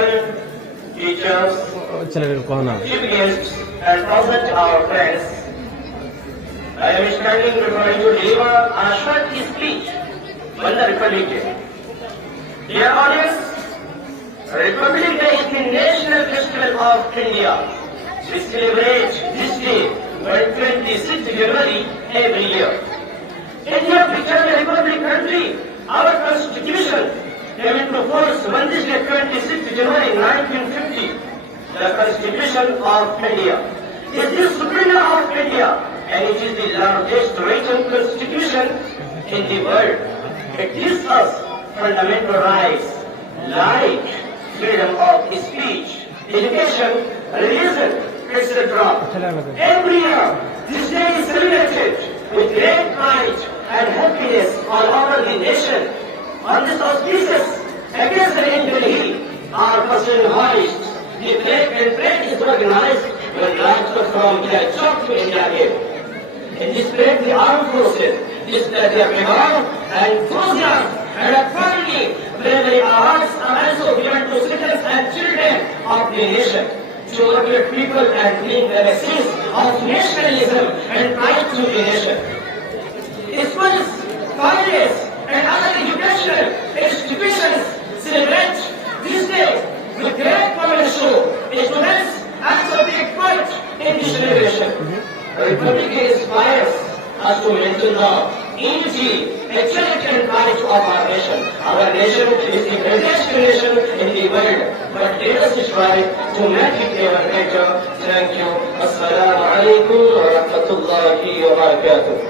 principal, teachers, chief guests, and thousands of our friends, I am standing before you to deliver a short speech on the Republic Day. Dear audience, Republic Day is the national festival of India. We celebrate this day on 26th January every year. India became a republic country. Our constitution came into force on this day, 26th January 1950. The Constitution of India is the supreme law of India, and it is the largest written constitution in the world. It gives us fundamental rights like freedom of speech, education, religion, etc. Every year, this day is celebrated with great pride and happiness all over the nation. On this auspicious occasion in Delhi, our personal hoist, the flag and parade is organized when lights from India Chowk to India Gate. In this parade, the armed forces display their vigor and enthusiasm and authority, wherever our hearts are also given to citizens and children of the nation to motivate people and bring the message of nationalism and pride to the nation. Schools, colleges, and other educational institutions celebrate this day with great prominent show. Students also take part in this celebration. The Republic inspires us to maintain the unity, excellence, and pride of our nation. Our nation is the greatest nation in the world, but let us strive to make it even better. Thank you. Assalamu alaikum wa rahmatullahi wa barakatuh.